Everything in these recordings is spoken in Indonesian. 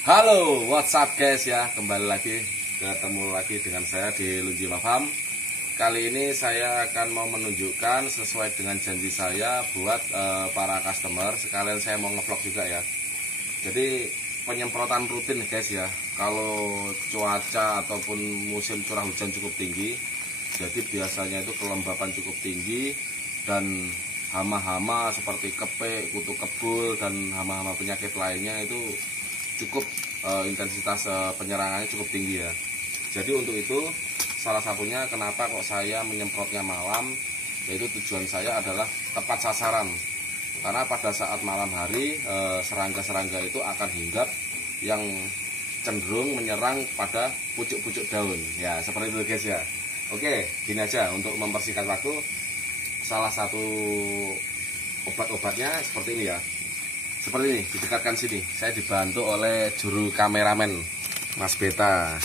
Halo, what's up guys ya, kembali lagi, ketemu lagi dengan saya di Lunji Farm. Kali ini saya akan mau menunjukkan sesuai dengan janji saya buat para customer. Sekalian saya mau ngevlog juga ya. Jadi penyemprotan rutin guys ya. Kalau cuaca ataupun musim curah hujan cukup tinggi, jadi biasanya itu kelembapan cukup tinggi dan hama-hama seperti kepe, kutu kebul dan hama-hama penyakit lainnya itu cukup intensitas penyerangannya cukup tinggi ya. Jadi untuk itu salah satunya kenapa kok saya menyemprotnya malam, yaitu tujuan saya adalah tepat sasaran. Karena pada saat malam hari serangga-serangga itu akan hinggap yang cenderung menyerang pada pucuk-pucuk daun. Ya seperti itu guys ya. Oke, gini aja untuk mempersingkat waktu. Salah satu obat-obatnya seperti ini ya. Seperti ini, didekatkan sini. Saya dibantu oleh juru kameramen Mas Beta.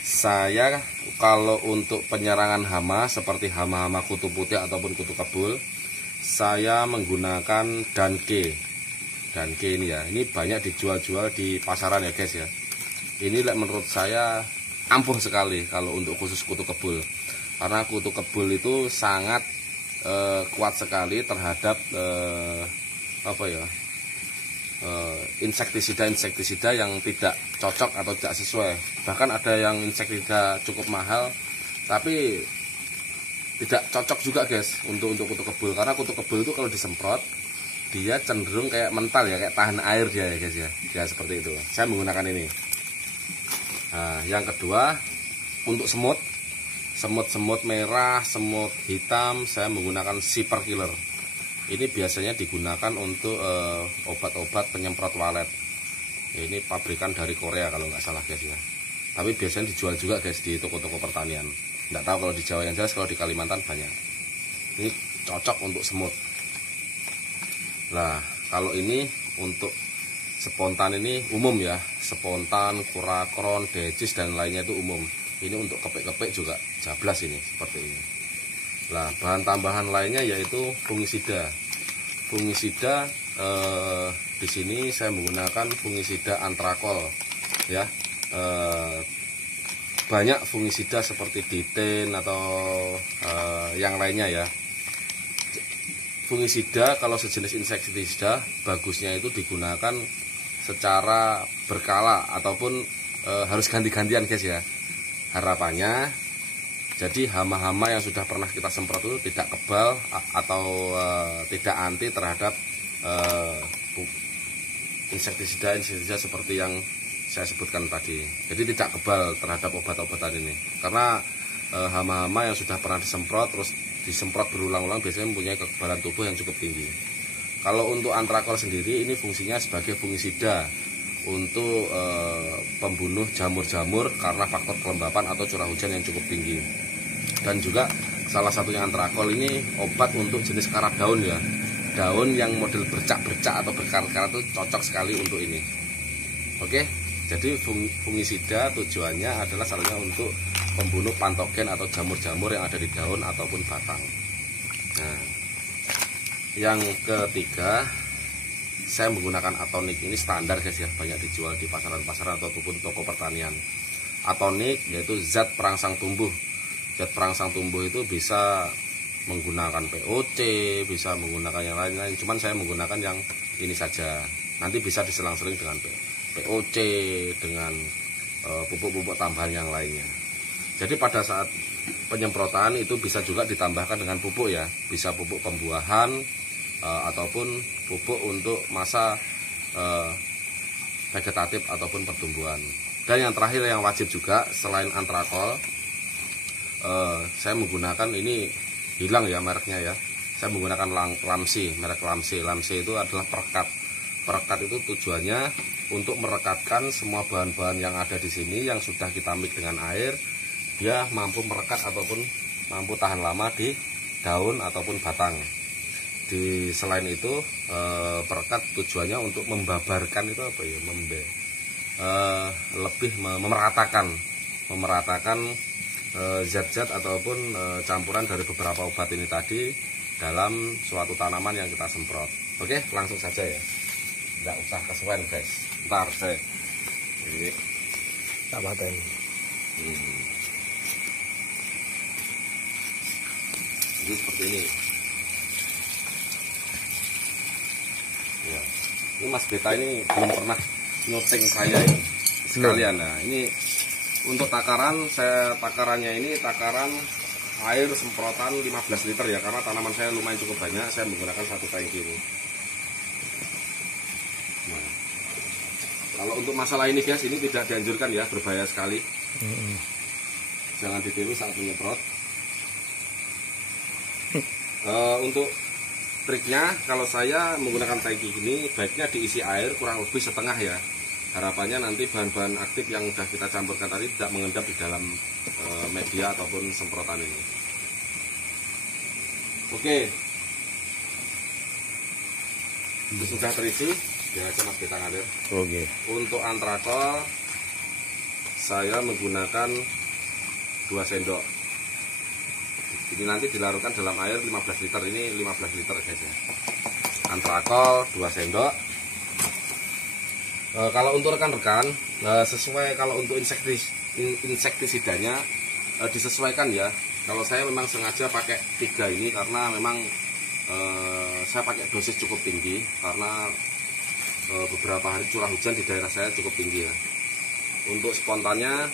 Saya kalau untuk penyerangan hama seperti hama-hama kutu putih ataupun kutu kebul, saya menggunakan Danke. Danke ini ya. Ini banyak dijual-jual di pasaran ya guys ya. Ini menurut saya ampuh sekali kalau untuk khusus kutu kebul. Karena kutu kebul itu sangat kuat sekali terhadap insektisida yang tidak cocok atau tidak sesuai. Bahkan ada yang insektisida cukup mahal tapi tidak cocok juga guys untuk kutu kebul. Karena kutu kebul itu kalau disemprot dia cenderung kayak mental ya, kayak tahan air dia ya guys ya. Ya seperti itu. Saya menggunakan ini. Nah, yang kedua untuk semut merah, semut hitam, saya menggunakan Super Killer. Ini biasanya digunakan untuk obat-obat penyemprot walet. Ini pabrikan dari Korea kalau nggak salah guys ya. Tapi biasanya dijual juga guys di toko-toko pertanian. Nggak tahu kalau di Jawa, yang jelas kalau di Kalimantan banyak. Ini cocok untuk semut. Nah kalau ini untuk spontan ini umum ya. Spontan, kurakron, decis dan lainnya itu umum. Ini untuk kepek-kepek juga jablas ini seperti ini. Nah, bahan tambahan lainnya yaitu fungisida. Fungisida di sini saya menggunakan fungisida antrakol ya. Banyak fungisida seperti diten atau yang lainnya ya. Fungisida kalau sejenis insektisida bagusnya itu digunakan secara berkala ataupun harus ganti-gantian guys ya. Harapannya jadi hama-hama yang sudah pernah kita semprot itu tidak kebal atau tidak anti terhadap insektisida seperti yang saya sebutkan tadi. Jadi tidak kebal terhadap obat-obatan ini. Karena hama-hama yang sudah pernah disemprot terus disemprot berulang-ulang biasanya mempunyai kekebalan tubuh yang cukup tinggi. Kalau untuk antrakol sendiri ini fungsinya sebagai fungisida untuk pembunuh jamur-jamur karena faktor kelembapan atau curah hujan yang cukup tinggi. Dan juga salah satunya antrakol ini obat untuk jenis karat daun ya. Daun yang model bercak-bercak atau berkarat-karat itu cocok sekali untuk ini. Oke, jadi fungisida tujuannya adalah salahnya untuk pembunuh patogen atau jamur-jamur yang ada di daun ataupun batang. Nah, yang ketiga saya menggunakan atonik. Ini standar guys ya, banyak dijual di pasaran-pasaran ataupun toko pertanian. Atonik yaitu zat perangsang tumbuh. Zat perangsang tumbuh itu bisa menggunakan POC, bisa menggunakan yang lain-lain. Cuman saya menggunakan yang ini saja. Nanti bisa diselang-seling dengan POC, dengan pupuk-pupuk tambahan yang lainnya. Jadi pada saat penyemprotan itu bisa juga ditambahkan dengan pupuk ya. Bisa pupuk pembuahan ataupun pupuk untuk masa vegetatif ataupun pertumbuhan. Dan yang terakhir yang wajib juga selain antrakol, saya menggunakan ini hilang ya mereknya ya. Saya menggunakan Lamsi, merek Lamsi. Lamsi itu adalah perekat. Perekat itu tujuannya untuk merekatkan semua bahan-bahan yang ada di sini yang sudah kita mix dengan air, dia mampu merekat ataupun mampu tahan lama di daun ataupun batang. Selain itu perekat tujuannya untuk membabarkan itu apa ya, lebih memeratakan zat-zat ataupun campuran dari beberapa obat ini tadi dalam suatu tanaman yang kita semprot. Oke, langsung saja ya, nggak usah kesuwen guys. Ntar saya Ini tak paten. Jadi seperti ini. Ya. Ini Mas Beta ini belum pernah nyuting saya ini. Sekalian. Nah, ini untuk takaran, takarannya ini takaran air semprotan 15 liter ya, karena tanaman saya lumayan cukup banyak, saya menggunakan satu tangki ini. Nah, kalau untuk masalah ini guys, ini tidak dianjurkan ya, berbahaya sekali. Jangan ditiru saat menyemprot. Untuk triknya, kalau saya menggunakan tangki ini, baiknya diisi air kurang lebih setengah ya. Harapannya nanti bahan-bahan aktif yang sudah kita campurkan tadi tidak mengendap di dalam media ataupun semprotan ini. Oke, itu sudah terisi, ya Mas kita ngalir. Oke. Untuk antrakol saya menggunakan 2 sendok. Ini nanti dilarutkan dalam air 15 liter, ini 15 liter guys ya. Antrakol 2 sendok. Kalau untuk rekan-rekan, sesuai kalau untuk insektisidanya disesuaikan ya. Kalau saya memang sengaja pakai 3 ini karena memang saya pakai dosis cukup tinggi karena beberapa hari curah hujan di daerah saya cukup tinggi ya. Untuk spontannya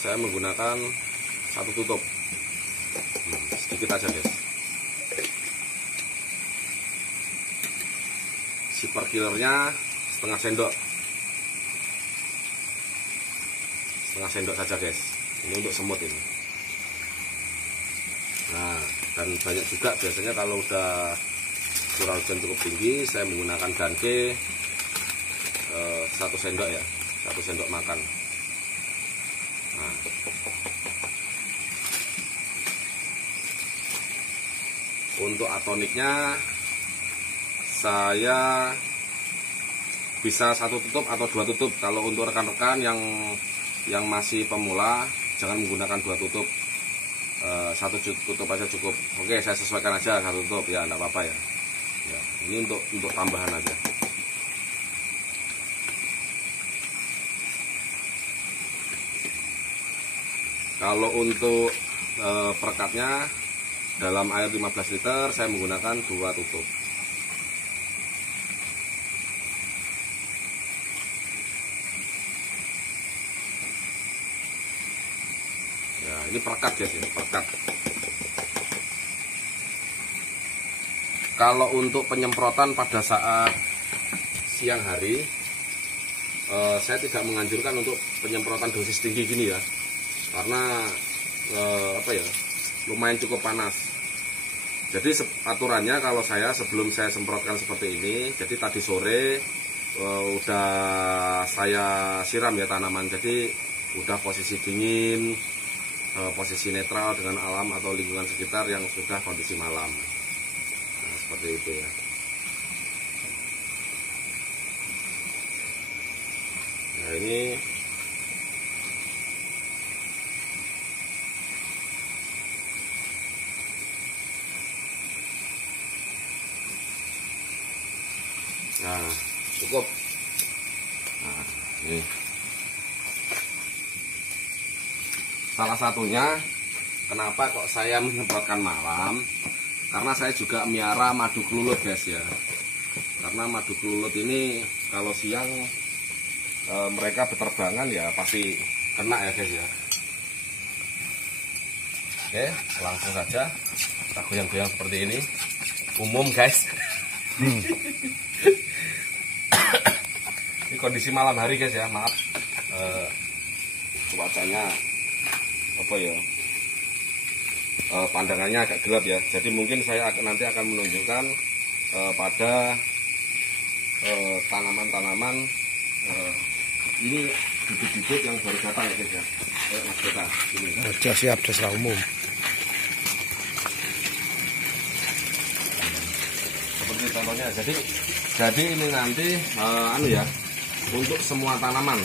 saya menggunakan 1 tutup, sedikit aja guys. Super killernya setengah sendok saja guys, ini untuk semut ini. Nah, dan banyak juga biasanya kalau udah curah hujan cukup tinggi saya menggunakan danke 1 sendok ya, 1 sendok makan. Nah, untuk atoniknya saya bisa 1 tutup atau 2 tutup. Kalau untuk rekan-rekan yang masih pemula jangan menggunakan 2 tutup, 1 tutup aja cukup. Oke, saya sesuaikan aja 1 tutup ya, enggak apa-apa ya. Ya, ini untuk tambahan aja. Kalau untuk perekatnya dalam air 15 liter saya menggunakan 2 tutup. Ya, ini perekat guys ya, perekat. Kalau untuk penyemprotan pada saat siang hari, saya tidak menganjurkan untuk penyemprotan dosis tinggi gini ya, karena lumayan cukup panas. Jadi aturannya kalau saya sebelum saya semprotkan seperti ini, jadi tadi sore udah saya siram ya tanaman, jadi udah posisi dingin, posisi netral dengan alam atau lingkungan sekitar yang sudah kondisi malam. Nah, seperti itu ya. Nah, ini nah, cukup. Nah, ini salah satunya kenapa kok saya menyemprotkan malam, karena saya juga miara madu kelulut guys ya. Karena madu kelulut ini kalau siang mereka berterbangan ya pasti kena ya guys ya. Oke, langsung saja kita goyang-goyang seperti ini, umum guys. Ini kondisi malam hari guys ya, maaf cuacanya pandangannya agak gelap ya. Jadi mungkin saya nanti akan menunjukkan pada tanaman-tanaman ini bibit-bibit yang baru datang ya guys ya. Mas Beta, ini. Aja siap desa umum. Seperti contohnya. Jadi ini nanti untuk semua tanaman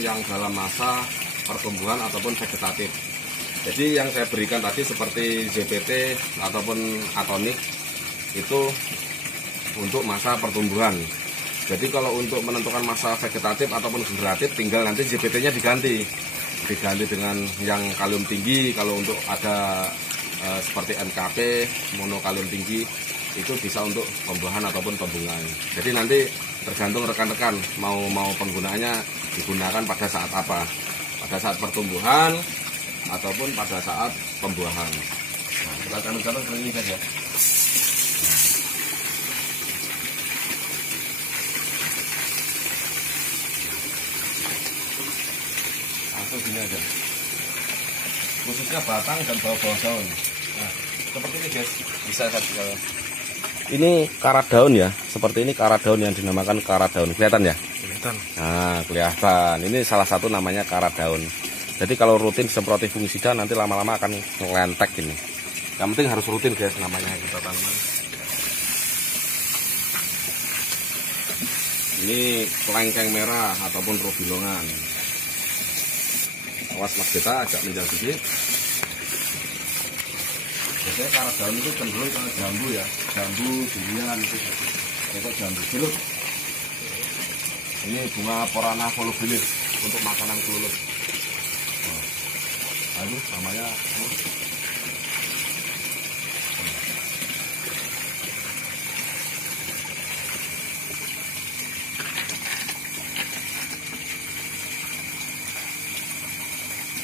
yang dalam masa pertumbuhan ataupun vegetatif. Jadi yang saya berikan tadi seperti ZPT ataupun atonik itu untuk masa pertumbuhan. Jadi kalau untuk menentukan masa vegetatif ataupun generatif, tinggal nanti JPT-nya diganti dengan yang kalium tinggi. Kalau untuk ada seperti MKP monokalium tinggi, itu bisa untuk pembuahan ataupun pembungaan. Jadi nanti tergantung rekan-rekan mau penggunaannya digunakan pada saat apa, pada saat pertumbuhan ataupun pada saat pembuahan. Nah, kita akan mencatat ini guys ya. Langsung gini aja, khususnya batang dan bawah-bawah daun. Nah, seperti ini guys, bisa saya. Ini karat daun ya, seperti ini karat daun yang dinamakan karat daun. Kelihatan ya? Kelihatan. Nah, kelihatan. Ini salah satu namanya karat daun. Jadi kalau rutin semproti fungisida nanti lama-lama akan ngelentek ini. Yang penting harus rutin guys, namanya kita tanaman. Ini kelengkeng merah ataupun robilongan. Awas mas kita agak menjauh sedikit. Biasanya karat daun itu cenderung ke jambu ya, jambu, durian itu. Itu jambu jeruk. Ini bunga Porana volubilis untuk makanan kelulut. Aduh, namanya.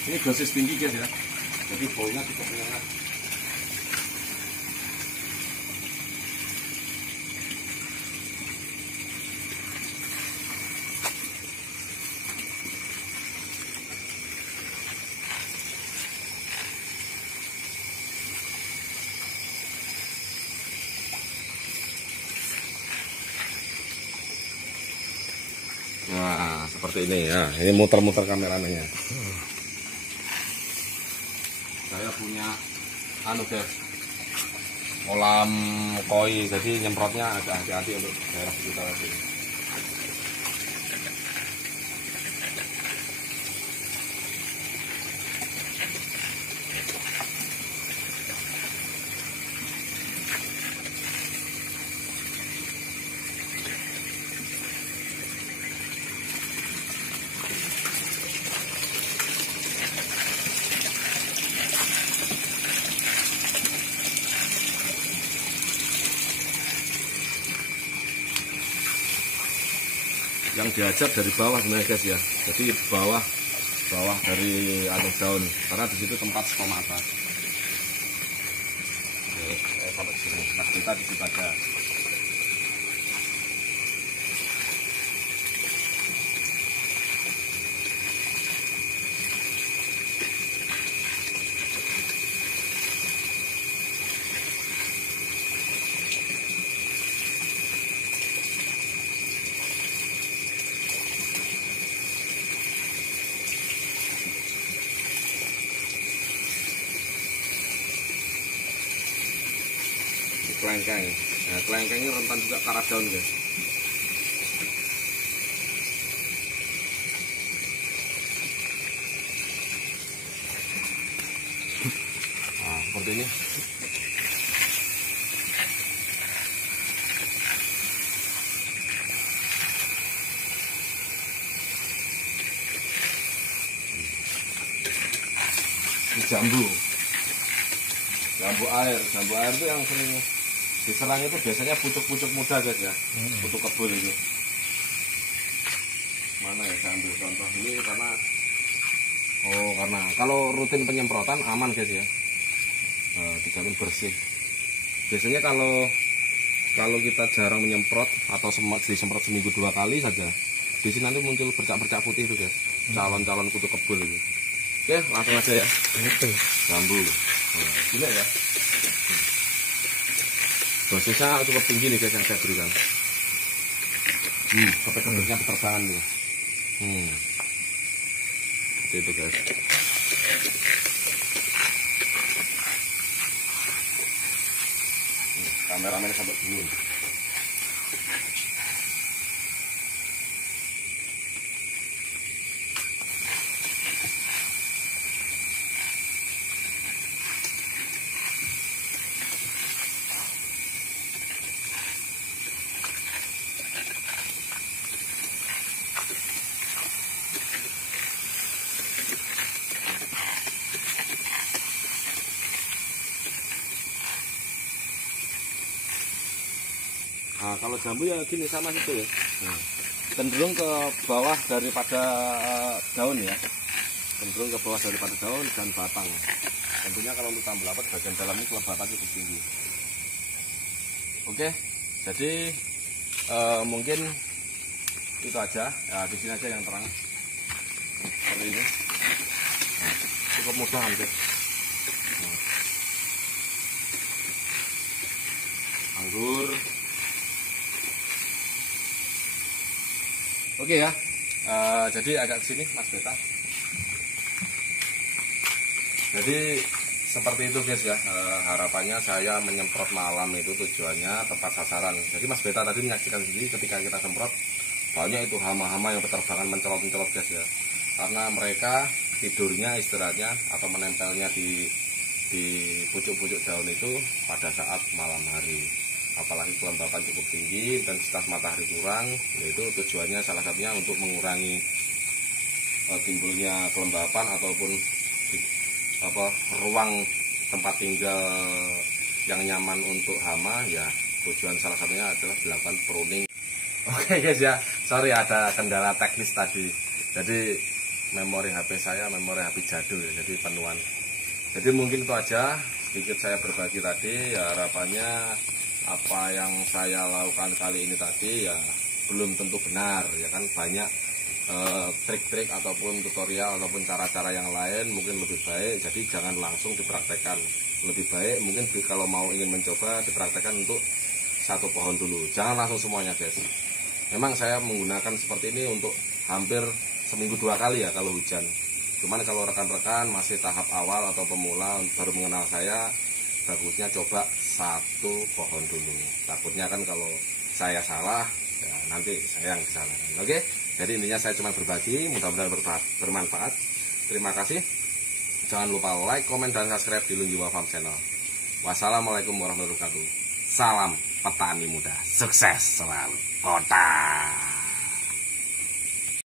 Ini dosis tinggi guys ya, jadi baunya cukup menyengat. Nah, seperti ini ya. Ini muter-muter kameranya. Saya punya guys, kolam koi, jadi nyemprotnya agak hati-hati untuk daerah sekitar sini. Yang diajar dari bawah sebenarnya guys ya, jadi bawah dari atas daun, karena di situ tempat stomata. Oke, sampai sini. Nah, kita di situ aja. Kelengkeng. Nah, kelengkeng ini rentan juga karat daun guys. Nah, seperti ini. Ini jambu air itu yang sering diserang itu biasanya pucuk-pucuk muda guys ya, pucuk kebul ini. Mana ya, saya ambil contoh ini karena kalau rutin penyemprotan aman guys ya, dijamin bersih. Biasanya kalau kita jarang menyemprot atau disemprot seminggu 2 kali saja, di sini nanti muncul bercak-bercak putih itu guys, calon-calon kutu kebul itu. Oke, langsung aja ya. Jambu. Gila ya. Dosisnya cukup tinggi nih guys yang saya berikan. Sampai kebunnya berterbangan nih. Seperti itu guys. Kameramen sampai dulu. kalau jambu ya gini sama situ ya. Cenderung ke bawah daripada daun ya. Cenderung ke bawah daripada daun dan batang. Tentunya kalau untuk tambelapat bagian dalamnya kelembapan cukup tinggi. Oke, jadi mungkin itu aja. Ya, di sini aja yang terang. Seperti ini. Cukup mudah hampir. Anggur. Oke ya. Jadi agak kesini Mas Beta. Jadi seperti itu guys ya, harapannya saya menyemprot malam itu tujuannya tepat sasaran. Jadi Mas Beta tadi menyaksikan sendiri ketika kita semprot banyak itu hama-hama yang berterbangan mencolot-mencolot guys ya. Karena mereka tidurnya, istirahatnya atau menempelnya di pucuk-pucuk daun itu pada saat malam hari. Apalagi kelembapan cukup tinggi, intensitas matahari kurang, yaitu tujuannya salah satunya untuk mengurangi timbulnya kelembapan ataupun ruang tempat tinggal yang nyaman untuk hama ya. Tujuan salah satunya adalah dilakukan pruning. Oke guys ya, sorry ada kendala teknis tadi. Jadi memori HP saya memori HP jadul ya, jadi penuhan. Jadi mungkin itu aja sedikit saya berbagi tadi ya. Harapannya apa yang saya lakukan kali ini tadi ya belum tentu benar ya kan, banyak trik-trik ataupun tutorial ataupun cara-cara yang lain mungkin lebih baik. Jadi jangan langsung dipraktekkan, lebih baik mungkin kalau mau ingin mencoba dipraktekkan untuk satu pohon dulu, jangan langsung semuanya guys. Memang saya menggunakan seperti ini untuk hampir seminggu 2 kali ya kalau hujan. Cuman kalau rekan-rekan masih tahap awal atau pemula baru mengenal saya, bagusnya coba satu pohon dulu. Takutnya kan kalau saya salah ya nanti saya yang disalahkan. Oke, jadi intinya saya cuma berbagi, mudah-mudahan bermanfaat. Terima kasih. Jangan lupa like, komen, dan subscribe di Lunji Wafam Channel. Wassalamualaikum warahmatullahi wabarakatuh. Salam petani muda, sukses selalu. Kota.